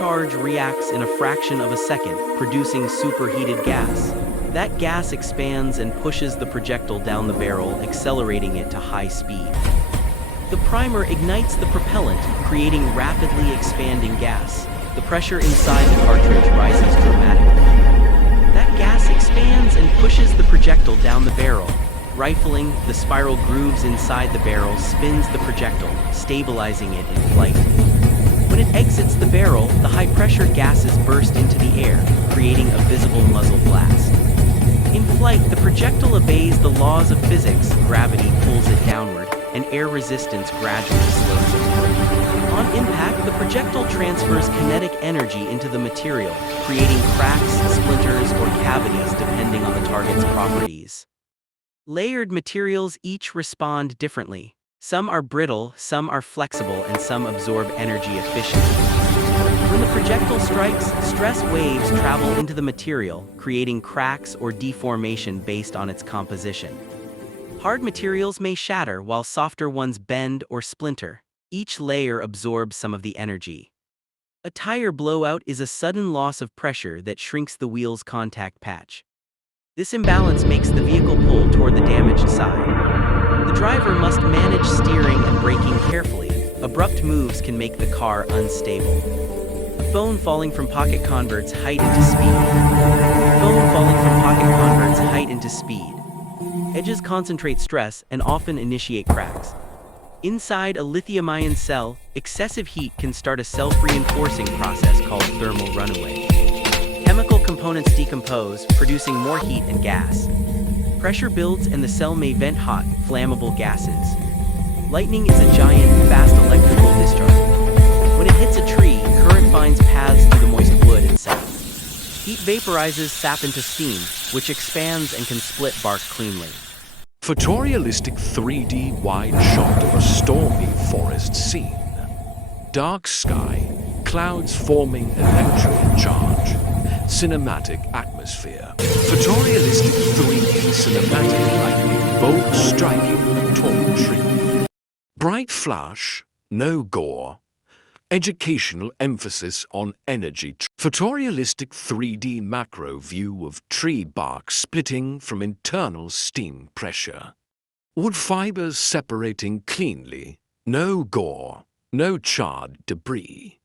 charge reacts in a fraction of a second, producing superheated gas. That gas expands and pushes the projectile down the barrel, accelerating it to high speed. The primer ignites the propellant, creating rapidly expanding gas. The pressure inside the cartridge rises dramatically. That gas expands and pushes the projectile down the barrel. Rifling, the spiral grooves inside the barrel spins the projectile, stabilizing it in flight. When it exits the barrel, the high-pressure gases burst into the air, creating a visible muzzle blast. In flight, the projectile obeys the laws of physics. Gravity pulls it downward, and air resistance gradually slows it. On impact, the projectile transfers kinetic energy into the material, creating cracks, splinters, or cavities depending on the target's properties. Layered materials each respond differently. Some are brittle, some are flexible, and some absorb energy efficiently. When the projectile strikes, stress waves travel into the material, creating cracks or deformation based on its composition. Hard materials may shatter while softer ones bend or splinter. Each layer absorbs some of the energy. A tire blowout is a sudden loss of pressure that shrinks the wheel's contact patch. This imbalance makes the vehicle pull toward the damaged side. The driver must manage steering and braking carefully. Abrupt moves can make the car unstable. A phone falling from pocket converts height into speed. Edges concentrate stress and often initiate cracks. Inside a lithium-ion cell, excessive heat can start a self-reinforcing process called thermal runaway. Chemical components decompose, producing more heat and gas. Pressure builds and the cell may vent hot, flammable gases. Lightning is a giant, fast electrical discharge. When it hits a tree, current finds paths through the moist wood and sap. Heat vaporizes sap into steam, which expands and can split bark cleanly. Photorealistic 3D wide shot of a stormy forest scene. Dark sky, clouds forming electrical charge. Cinematic atmosphere. Photorealistic 3D cinematic lightning, bolt striking a tall tree. Bright flash, no gore. Educational emphasis on energy. Photorealistic 3D macro view of tree bark splitting from internal steam pressure. Wood fibers separating cleanly. No gore, no charred debris.